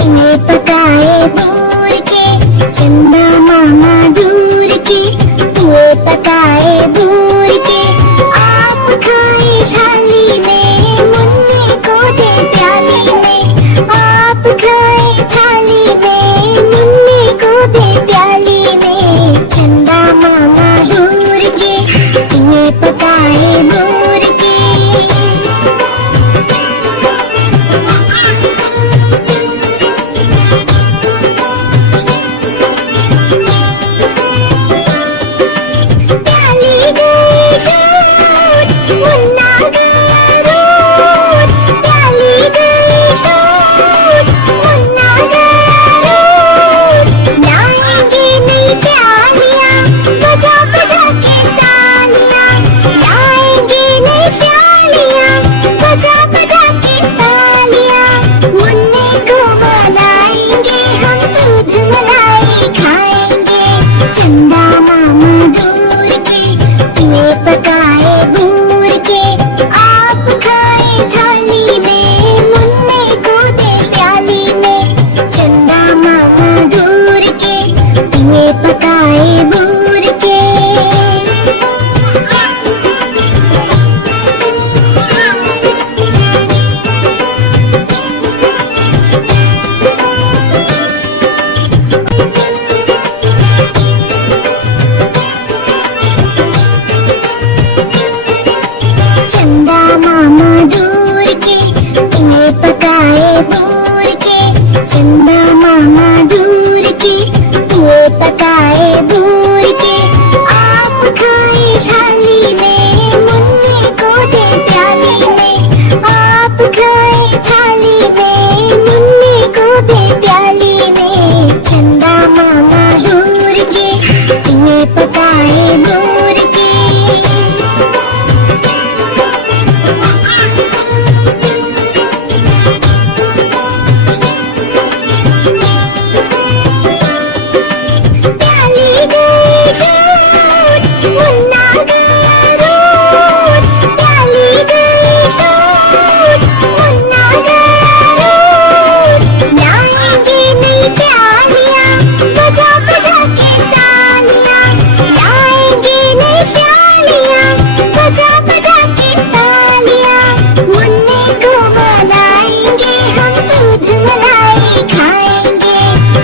तुम्हें पकाए भोर के, चंदा मामा दूर के, तुम्हें पकाए भोर के। आप खाए थाली में, मुन्ने को दे प्याली में। आप खाए थाली में, मुन्ने को दे प्याली में। चंदा मामा दूर के, तुम्हें पकाए भोर के। चंदा मामा दूर के, तुम्हें पकाए भोर के। आप खाए थाली में, मुन्ने को दे प्याली में। चंदा मामा दूर के, तुम्हें पकाए भोर के। चंदा मामा दूर के, तुम्हें पकाए भोर के। चंदा मामा दूर के, तुम्हें पकाए भोर के। आप खाए थाली में, मुन्ने को दे प्याली में। आप खाए थाली में, मुन्ने को दे प्याली में। चंदा मामा दूर के, तुम्हें पकाए भोर के।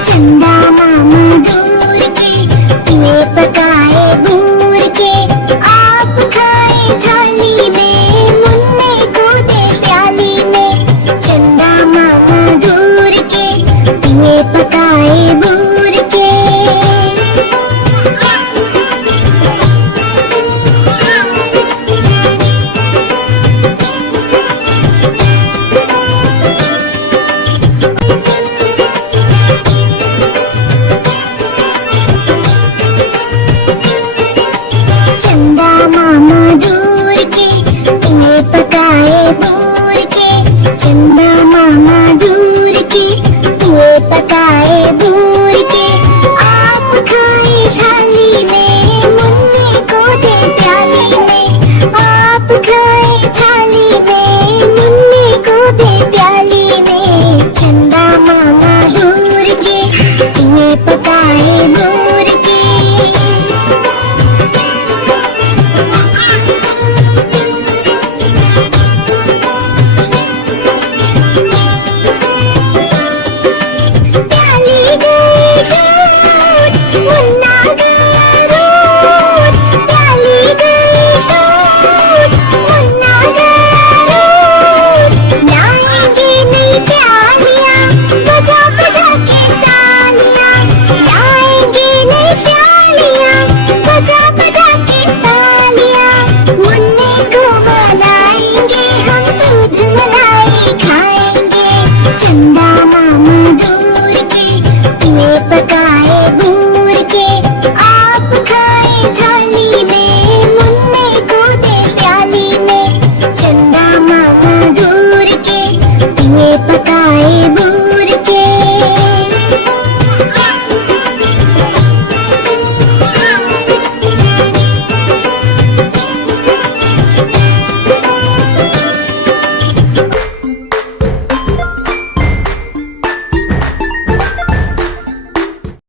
चंदा मामा दूर के, तुम्हें पकाए भोर के। आप खाए थाली में, मुन्ने को दे प्याली में। चंदा मामा दूर के, तुम्हें पकाए भोर के। चंदा मामा दूर के, तुम्हें पकाए भोर के। चंदा मामा दूर के, तुम्हें पकाए